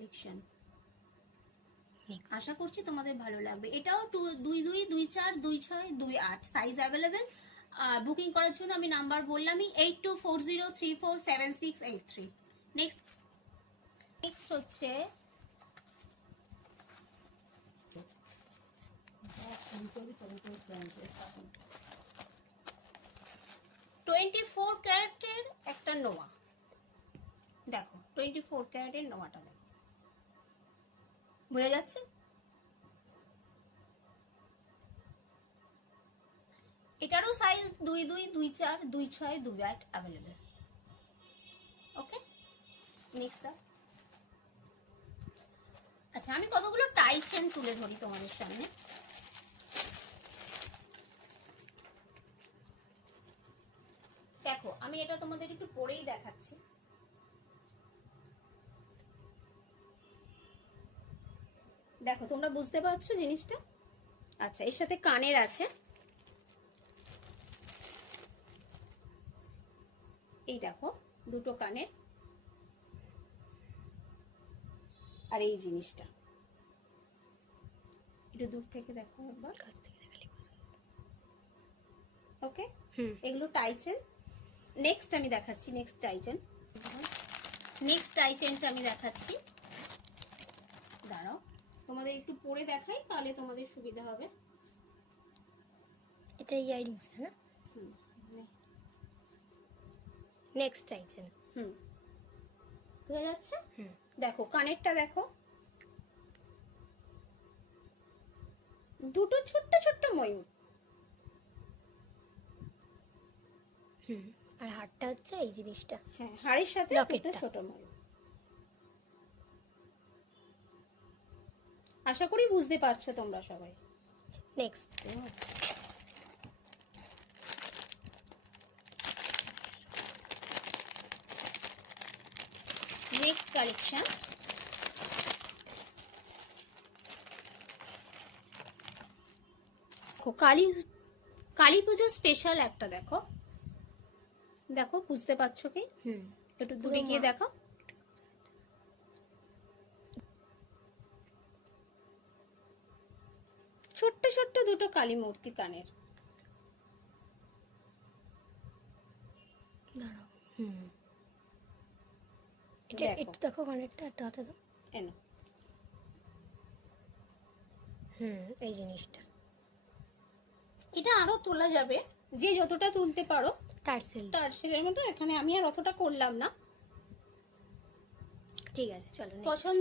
Collection, আশা করছি তোমাদের ভালো লাগবে। এটাও 22, 24, 26, 28 সাইজ অ্যাভেলেবেল। আর বুকিং করার জন্য আমি নাম্বার বললামই 8240347683। নেক্সট হচ্ছে 24 ক্যারেটের একটা নোয়া। দেখো 24 ক্যারেটের নোয়াটা দেখো, বোঝা যাচ্ছে? এটারও সাইজ 22, 24, 26, 28 অ্যাভেলেবেল। ওকে, নেক্সট। আচ্ছা, আমি কতগুলো টাই চেন তুলে ধরি তোমাদের সামনে। দেখো আমি এটা তোমাদের একটু পরেই দেখাচ্ছি। দেখো তোমরা বুঝতে পারছো জিনিসটা? আচ্ছা, এর সাথে কানের আছে, এই দেখো দুটো কানের, আর এই জিনিসটা একটু দূর থেকে দেখো একবার, কাছ থেকে দেখালে। ওকে, এগুলো টাই চেন। নেক্সট আমি দেখাচ্ছি, নেক্সট টাই চেনটা আমি দেখাচ্ছি। দাঁড়াও তোমাদের একটু পরে দেখাই, তাহলে তোমাদের সুবিধা হবে। এটা ইয়ারিংসটা না? Next tie chain. বোঝা যাচ্ছে? দেখো কানেরটা দেখো, দুটো ছোট্ট ছোট্ট ময়ূর। আর হারটা হচ্ছে এই জিনিসটা। হ্যাঁ, হাড়ের সাথে দুটো ছোট ময়ূর। আশা করি বুঝতে পারছো তোমরা সবাই। নেক্সট কালেকশন কালী পুজো স্পেশাল একটা দেখো, দেখো বুঝতে পারছো কি? একটু দূরে গিয়ে দেখো। ছোট্ট ছোট্ট দুটো কালী মূর্তি কানের। দাঁড়াও, এটা একটু দেখো কানেরটা, একটা হাতে দাও। এনো, এই জিনিসটা। এটা আরো তোলা যাবে, যে যতটা তুলতে পারো। টার্সেলের মতো। এখানে আমি আর অতটা করলাম না। ঠিক আছে, চলো। পছন্দ